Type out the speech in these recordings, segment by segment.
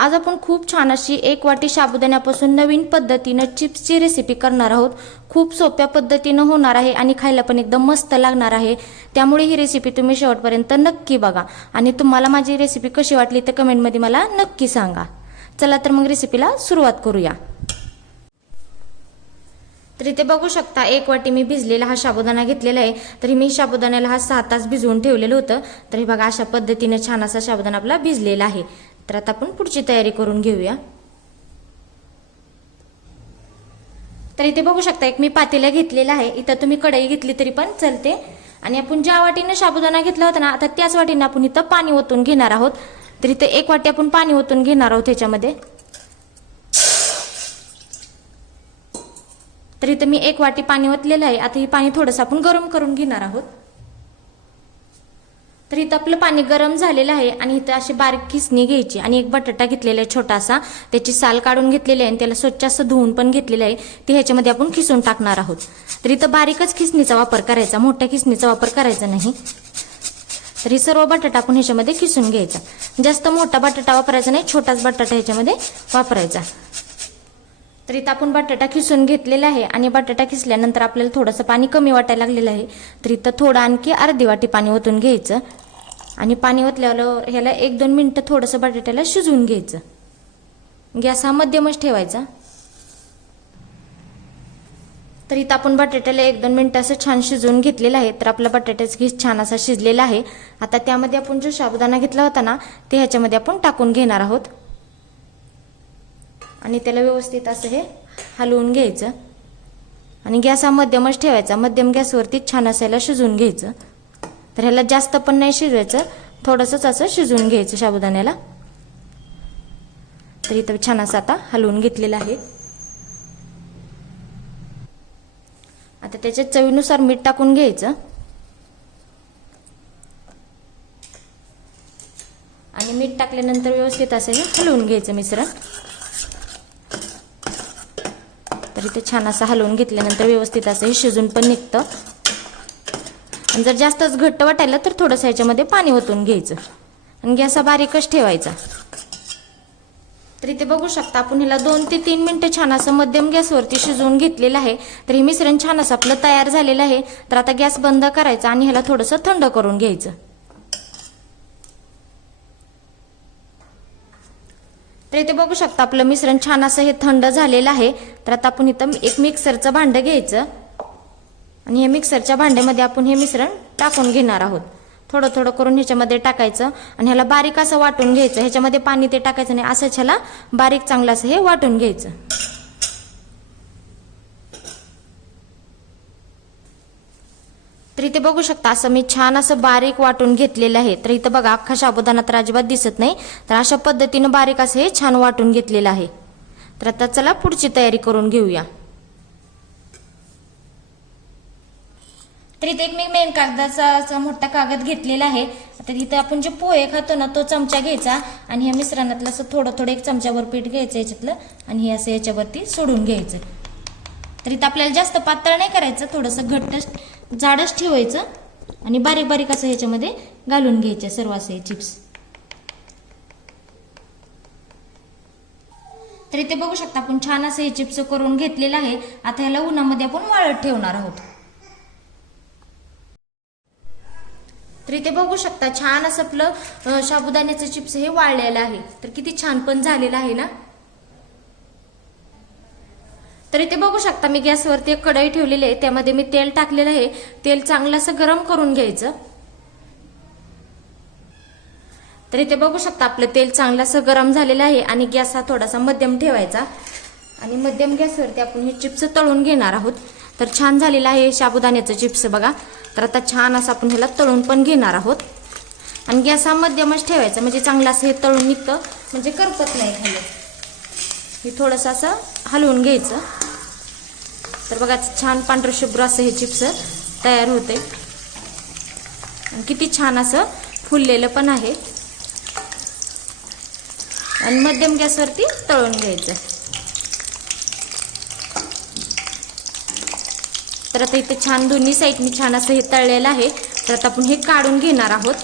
आज आपण खूप छान अशी 1 वाटी साबुदाण्यापासून नवीन पद्धतीने चिप्सची रेसिपी करणार आहोत। खूप सोप्या पद्धतीने होणार आहे आणि खायला पण एकदम मस्त लागणार आहे। त्यामुळे ही रेसिपी तुम्ही शेवटपर्यंत नक्की बघा आणि तुम्हाला माझी रेसिपी कशी वाटली ते कमेंट मध्ये मला नक्की सांगा। चला तर मग रेसिपीला सुरुवात करूया। तर इथे बघू शकता 1 वाटी मी भिजलेला हा साबुदाणा घेतलेला आहे। तर मी साबुदाण्याला हा 6 तास भिजवून ठेवलेलं होतं। तर हे बघा अशा पद्धतीने छान असा साबुदाणा आपला भिजलेला आहे। तर आता आपण पुढची तयारी करून घेऊया। तर इथे बघू शकता एक मी पातेला घेतलेला आहे। इथं तुम्ही कढई घेतली तरी पण चालते आणि आपण ज्या वाटीने साबुदाणा घेतला होता ना आता त्याच वाटीने आपण इथं पाणी ओतून घेणार आहोत। तर इथे 1 वाटी आपण पाणी ओतून घेणार आहोत याच्यामध्ये। तर इथे मी 1 वाटी पाणी ओतलेलं आहे। आता हे पाणी थोडंसं आपण गरम करून घेणार आहोत। तर इथं आपलं पाणी गरम झालेलं आहे आणि इथं अशी बारीक खिसणी घ्यायची आणि एक बटाटा घेतलेला आहे छोटासा, त्याची साल काढून घेतलेली आहे आणि त्याला स्वच्छ असं धुवून पण घेतलेलं आहे। ते ह्याच्यामध्ये आपण खिसून टाकणार आहोत। तर इथं बारीकच खिसणीचा वापर करायचा, मोठ्या खिसणीचा वापर करायचा नाही। तर ही सर्व बटाटा आपण ह्याच्यामध्ये खिसून घ्यायचा। जास्त मोठा बटाटा वापरायचा नाही, छोटाच बटाटा ह्याच्यामध्ये वापरायचा। तर इथं आपण बटाटा खिसून घेतलेला आहे आणि बटाटा खिसल्यानंतर आपल्याला थोडंसं पाणी कमी वाटायला लागलेलं आहे। तर इथं थोडं आणखी अर्धी वाटी पाणी ओतून घ्यायचं आणि पाणी ओतल्यावर ह्याला 1-2 मिनिटं थोडंसं बटाट्याला शिजवून घ्यायचं। गॅस हा मध्यमच ठेवायचा। तर इथं आपण बटाट्याला 1-2 मिनिटं असं छान शिजवून घेतलेलं आहे। तर आपला बटाट्याचा खिस छान असा शिजलेला आहे। आता त्यामध्ये आपण जो साबुदाणा घेतला होता ना ते ह्याच्यामध्ये आपण टाकून घेणार आहोत आणि त्याला व्यवस्थित असं हे हलवून घ्यायचं आणि गॅस हा मध्यमच ठेवायचा। मध्यम गॅसवरती छान असायला शिजवून घ्यायचं। तर ह्याला जास्त पण नाही शिजवायचं, थोडंसंच असं शिजवून घ्यायचं साबुदाण्याला। तर इथं छान असं आता हलवून घेतलेलं आहे। आता त्याच्यात चवीनुसार मीठ टाकून घ्यायचं आणि मीठ टाकल्यानंतर व्यवस्थित असं हे हलवून घ्यायचं मिश्रण। तर इथे छान असं हलवून घेतल्यानंतर व्यवस्थित असं हे शिजून पण निघतं आणि जर जास्तच घट्ट वाटायला तर थोडंसं ह्याच्यामध्ये पाणी ओतून घ्यायचं आणि गॅस बारीकच ठेवायचा। तर इथे बघू शकता आपण ह्याला 2 ते 3 मिनिटं छान असं मध्यम गॅसवरती शिजवून घेतलेलं आहे। तर हे मिश्रण छान असं आपलं तयार झालेलं आहे। तर आता गॅस बंद करायचा आणि ह्याला थोडंसं थंड करून घ्यायचं। तर इथे बघू शकता आपलं मिश्रण छान असं हे थंड झालेलं आहे। तर आता आपण इथं एक मिक्सरचं भांडं घ्यायचं आणि हे मिक्सरच्या भांड्यामध्ये आपण हे मिश्रण टाकून घेणार आहोत। थोडं थोडं करून ह्याच्यामध्ये टाकायचं आणि ह्याला बारीक असं वाटून घ्यायचं। ह्याच्यामध्ये पाणी ते टाकायचं नाही, असंच ह्याला बारीक चांगलं असं हे वाटून घ्यायचं। तर इथे बघू शकता असं मी छान असं बारीक वाटून घेतलेलं आहे। तर इथं बघा अख्खा साबुदाणा तर अजिबात दिसत नाही। तर अशा पद्धतीने बारीक असं हे छान वाटून घेतलेलं आहे। तर आता चला पुढची तयारी करून घेऊया। तर इथे एक मी मेन कागदाचा मोठा कागद घेतलेला आहे। आता इथे आपण जे पोहे खातो ना तो चमचा घ्यायचा आणि ह्या मिश्रणातलं असं थोडं थोडं 1 चमचाभर पीठ घ्यायचं याच्यातलं आणि हे असं याच्यावरती सोडून घ्यायचं। तर इथं आपल्याला जास्त पातळ नाही करायचं, थोडंसं घट्ट जाडच ठेवायचं आणि बारीक बारीक असं ह्याच्यामध्ये घालून घ्यायचे सर्व असे चिप्स। तर इथे बघू शकता आपण छान असं हे चिप्स करून घेतलेलं आहे। आता ह्याला उन्हामध्ये आपण वाळत ठेवणार आहोत। तर इथे बघू शकता छान असं आपलं साबुदाण्याचं चिप्स हे वाळलेलं आहे। तर किती छान पण झालेलं आहे ना। तर इथे बघू शकता मी गॅसवरती एक कढई ठेवलेली आहे, त्यामध्ये मी तेल टाकलेलं आहे। तेल चांगलं असं गरम करून घ्यायचं। तर इथे बघू शकता आपलं तेल चांगलं असं गरम झालेलं आहे आणि गॅस हा थोडासा मध्यम ठेवायचा आणि मध्यम गॅसवरती आपण हे चिप्स तळून घेणार आहोत। तर छान झालेलं आहे साबुदाण्याचं चिप्स बघा। तर आता छान असं आपण ह्याला तळून पण घेणार आहोत आणि गॅस हा मध्यमच ठेवायचा म्हणजे चांगलं असं हे तळून निघतं, म्हणजे करपत नाही खाली। हे थोडंसं असं हलवून घ्यायचं। तर बघा छान पांढरं शुभ्र असं हे चिप्स तयार होते आणि किती छान असं फुललेलं पण आहे आणि मध्यम गॅसवरती तळून घ्यायचं। तर आता इथे छान दोन्ही साईडनी छान असं हे तळलेलं आहे। तर आता आपण हे काढून घेणार आहोत।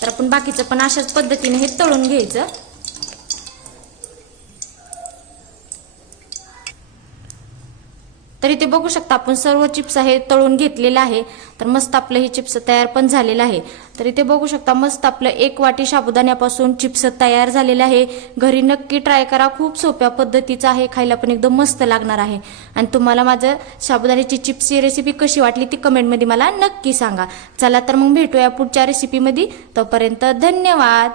तर आपण बाकीचं पण अशाच पद्धतीने हे तळून घ्यायचं. तर इथे बघू शकता आपण सर्व चिप्स हे तळून घेतलेलं आहे. तर मस्त आपलं हे चिप्स तयार पण झालेलं आहे. तर इथे बघू शकता मस्त आपलं 1 वाटी साबुदाण्यापासून चिप्स तयार झालेलं आहे. घरी नक्की ट्राय करा, खूप सोप्या पद्धतीचं आहे, खायला पण एकदम मस्त लागणार आहे. आणि तुम्हाला माझं साबुदाण्याची चिप्सची रेसिपी कशी वाटली ती कमेंटमध्ये मला नक्की सांगा. चला तर मग भेटूया पुढच्या रेसिपीमध्ये. तोपर्यंत धन्यवाद.